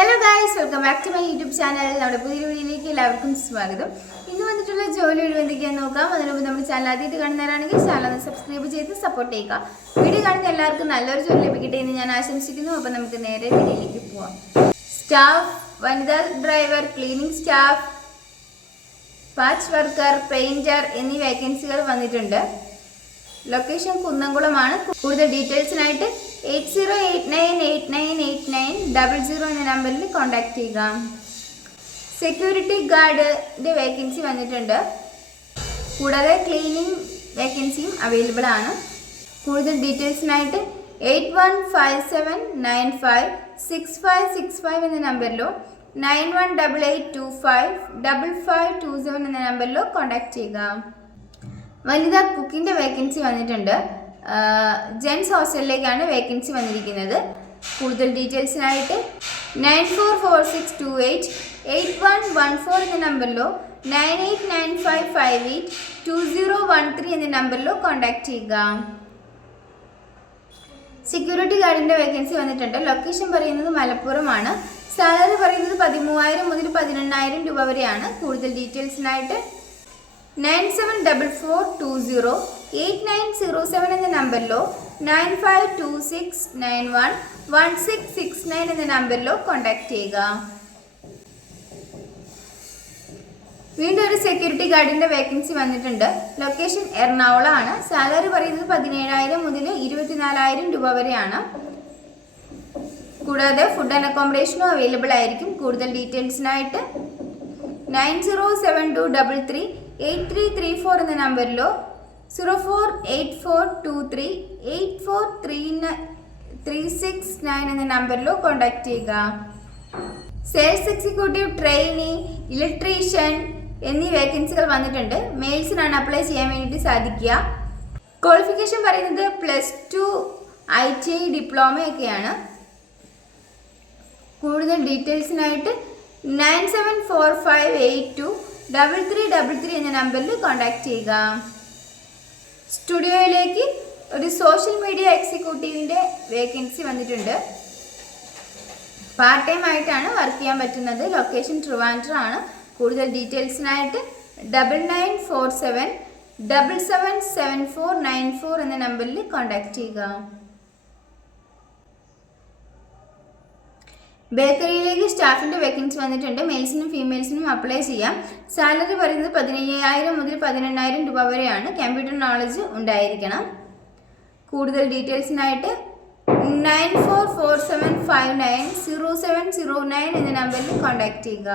Hello guys, welcome back to my YouTube channel. നമ്മുടെ പുതിയ വീഡിയോയിലേക്ക് എല്ലാവർക്കും സ്വാഗതം. ഇന്ന് വന്നിട്ടുള്ള ജോലി എന്തൊക്കെയാണെന്ന് നോക്കാം. അതിന് മുമ്പ് നമ്മുടെ ചാനൽ ആദ്യമായിട്ട് കാണുന്നവരാണെങ്കിൽ ചാനൽ ഒന്ന് സബ്സ്ക്രൈബ് ചെയ്ത് സപ്പോർട്ട് ചെയ്യുക. വീഡിയോ കാണുന്ന എല്ലാവർക്കും നല്ലൊരു ജോലി ലഭിക്കട്ടെ എന്ന് ഞാൻ ആശംസിക്കുന്നു. അപ്പോൾ നമുക്ക് നേരെ വീഡിയോയിലേക്ക് പോവാം. സ്റ്റാഫ്, വനിതാ driver, cleaning staff, patch worker, painter എന്നീ വേക്കൻസികൾ വന്നിട്ടുണ്ട്. ലൊക്കേഷൻ കുന്നംകുളമാണ്. കൂടുതൽ ഡീറ്റെയിൽസിനായിട്ട് 8089898900 എന്ന നമ്പറിൽ കോൺടാക്ട് ചെയ്യുക. സെക്യൂരിറ്റി ഗാർഡിൻ്റെ വേക്കൻസി വന്നിട്ടുണ്ട്. കൂടാതെ ക്ലീനിങ് വേക്കൻസിയും അവൈലബിൾ ആണ്. കൂടുതൽ ഡീറ്റെയിൽസിനായിട്ട് 8157956565 എന്ന നമ്പറിലോ 9188255527 എന്ന നമ്പറിലോ കോൺടാക്ട് ചെയ്യുക. വനിതാ കുക്കിൻ്റെ വേക്കൻസി വന്നിട്ടുണ്ട്. ജെൻസ് ഹോസ്റ്റലിലേക്കാണ് വേക്കൻസി വന്നിരിക്കുന്നത്. കൂടുതൽ ഡീറ്റെയിൽസിനായിട്ട് 9446288114 എന്ന നമ്പറിലോ 9895582013 എന്ന നമ്പറിലോ കോൺടാക്ട് ചെയ്യുക. സെക്യൂരിറ്റി ഗാർഡിൻ്റെ വേക്കൻസി വന്നിട്ടുണ്ട്. ലൊക്കേഷൻ പറയുന്നത് മലപ്പുറമാണ്. സാലറി പറയുന്നത് 13,000 മുതൽ 18,000 രൂപ വരെയാണ്. കൂടുതൽ ഡീറ്റെയിൽസിനായിട്ട് 9744208907 എന്ന നമ്പറിലോ 9526911669 എന്ന നമ്പറിലോ കോൺടാക്ട് ചെയ്യുക. വീണ്ടും ഒരു സെക്യൂരിറ്റി ഗാർഡിൻ്റെ വേക്കൻസി വന്നിട്ടുണ്ട്. ലൊക്കേഷൻ എറണാകുളമാണ്. സാലറി പറയുന്നത് 17,000 മുതൽ 24,000 രൂപ വരെയാണ്. കൂടാതെ ഫുഡ് ആൻഡ് അക്കോമഡേഷനും അവൈലബിൾ ആയിരിക്കും. കൂടുതൽ ഡീറ്റെയിൽസിനായിട്ട് 9072338334 എന്ന നമ്പറിലോ 0484238439 എന്ന നമ്പറിലോ കോൺടാക്ട് ചെയ്യുക. സെയിൽസ് എക്സിക്യൂട്ടീവ്, ട്രെയിനി, ഇലക്ട്രീഷ്യൻ എന്നീ വേക്കൻസികൾ വന്നിട്ടുണ്ട്. മെയിൽസിനാണ് അപ്ലൈ ചെയ്യാൻ വേണ്ടിയിട്ട് സാധിക്കുക. ക്വാളിഫിക്കേഷൻ പറയുന്നത് +2 ITI ഡിപ്ലോമയൊക്കെയാണ്. കൂടുതൽ ഡീറ്റെയിൽസിനായിട്ട് 9745823333 എന്ന നമ്പറിൽ കോൺടാക്ട് ചെയ്യുക. സ്റ്റുഡിയോയിലേക്ക് ഒരു സോഷ്യൽ മീഡിയ എക്സിക്യൂട്ടീവിൻ്റെ വേക്കൻസി വന്നിട്ടുണ്ട്. പാർട്ട് ടൈം ആയിട്ടാണ് വർക്ക് ചെയ്യാൻ പറ്റുന്നത്. ലൊക്കേഷൻ ട്രിവാൻഡ്രം ആണ്. കൂടുതൽ ഡീറ്റെയിൽസിനായിട്ട് 9947777494 എന്ന നമ്പറിൽ കോൺടാക്ട് ചെയ്യുക. ബേക്കറിയിലേക്ക് സ്റ്റാഫിൻ്റെ വേക്കൻസി വന്നിട്ടുണ്ട്. മെയിൽസിനും ഫീമെയിൽസിനും അപ്ലൈ ചെയ്യാം. സാലറി പറയുന്നത് 15,000 മുതൽ 18,000 രൂപ വരെയാണ്. കമ്പ്യൂട്ടർ നോളജ് ഉണ്ടായിരിക്കണം. കൂടുതൽ ഡീറ്റെയിൽസിനായിട്ട് 9447590709 എന്ന നമ്പറിൽ കോൺടാക്ട് ചെയ്യുക.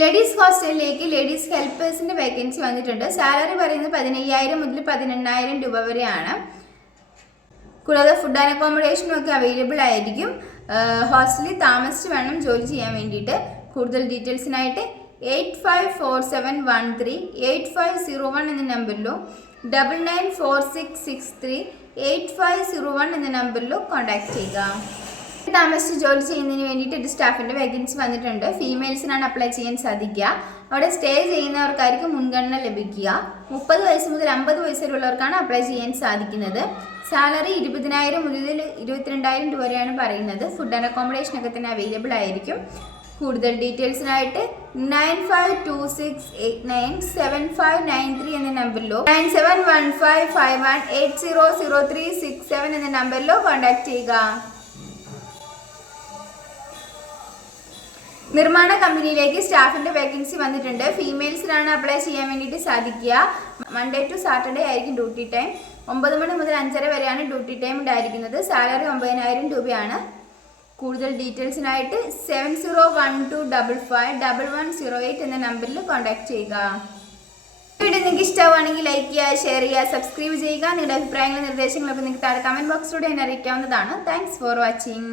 ലേഡീസ് ഹോസ്റ്റലിലേക്ക് ലേഡീസ് ഹെൽപ്പേഴ്സിൻ്റെ വേക്കൻസി വന്നിട്ടുണ്ട്. സാലറി പറയുന്നത് 15,000 മുതൽ 18,000 രൂപ വരെയാണ്. കൂടാതെ ഫുഡ് ആൻഡ് അക്കോമഡേഷനും ഒക്കെ അവൈലബിൾ ആയിരിക്കും. ഹോസ്റ്റലിൽ താമസിച്ച് വേണം ജോലി ചെയ്യാൻ വേണ്ടിയിട്ട്. കൂടുതൽ ഡീറ്റെയിൽസിനായിട്ട് 8547138501 എന്ന നമ്പറിലോ 9946638501 എന്ന നമ്പറിലോ കോൺടാക്ട് ചെയ്യുക. താമസിച്ച് ജോലി ചെയ്യുന്നതിന് വേണ്ടിയിട്ട് ഒരു സ്റ്റാഫിൻ്റെ വേക്കൻസി വന്നിട്ടുണ്ട്. ഫീമെയിൽസിനാണ് അപ്ലൈ ചെയ്യാൻ സാധിക്കുക. അവിടെ സ്റ്റേ ചെയ്യുന്നവർക്കായിരിക്കും മുൻഗണന ലഭിക്കുക. 30 വയസ്സ് മുതൽ 50 വയസ്സ് വരെയുള്ളവർക്കാണ് അപ്ലൈ ചെയ്യാൻ സാധിക്കുന്നത്. സാലറി 20,000 മുതൽ 22,000 രൂപ വരെയാണ് പറയുന്നത്. ഫുഡ് ആൻഡ് അക്കോമഡേഷൻ ഒക്കെ തന്നെ അവൈലബിൾ ആയിരിക്കും. കൂടുതൽ ഡീറ്റെയിൽസിനായിട്ട് 9526897593 എന്ന നമ്പറിലോ 971551800367 എന്ന നമ്പറിലോ കോൺടാക്ട് ചെയ്യുക. നിർമ്മാണ കമ്പനിയിലേക്ക് സ്റ്റാഫിൻ്റെ വേക്കൻസി വന്നിട്ടുണ്ട്. ഫീമെയിൽസിനാണ് അപ്ലൈ ചെയ്യാൻ വേണ്ടിയിട്ട് സാധിക്കുക. മൺഡേ ടു സാറ്റർഡേ ആയിരിക്കും ഡ്യൂട്ടി ടൈം. 9 മണി മുതൽ 5:30 വരെയാണ് ഡ്യൂട്ടി ടൈം ഉണ്ടായിരിക്കുന്നത്. സാലറി 9,000 രൂപയാണ്. കൂടുതൽ ഡീറ്റെയിൽസിനായിട്ട് 7012551108 എന്ന നമ്പറിൽ കോൺടാക്ട് ചെയ്യുക. വീഡിയോ നിങ്ങൾക്ക് ഇഷ്ടമാണെങ്കിൽ ലൈക്ക് ചെയ്യുക, ഷെയർ ചെയ്യുക, സബ്സ്ക്രൈബ് ചെയ്യുക. നിങ്ങളുടെ അഭിപ്രായങ്ങളും നിർദ്ദേശങ്ങളൊക്കെ നിങ്ങൾക്ക് താഴെ കമൻറ്റ് ബോക്സിലൂടെ എന്നെ അറിയിക്കാവുന്നതാണ്. Thanks for watching.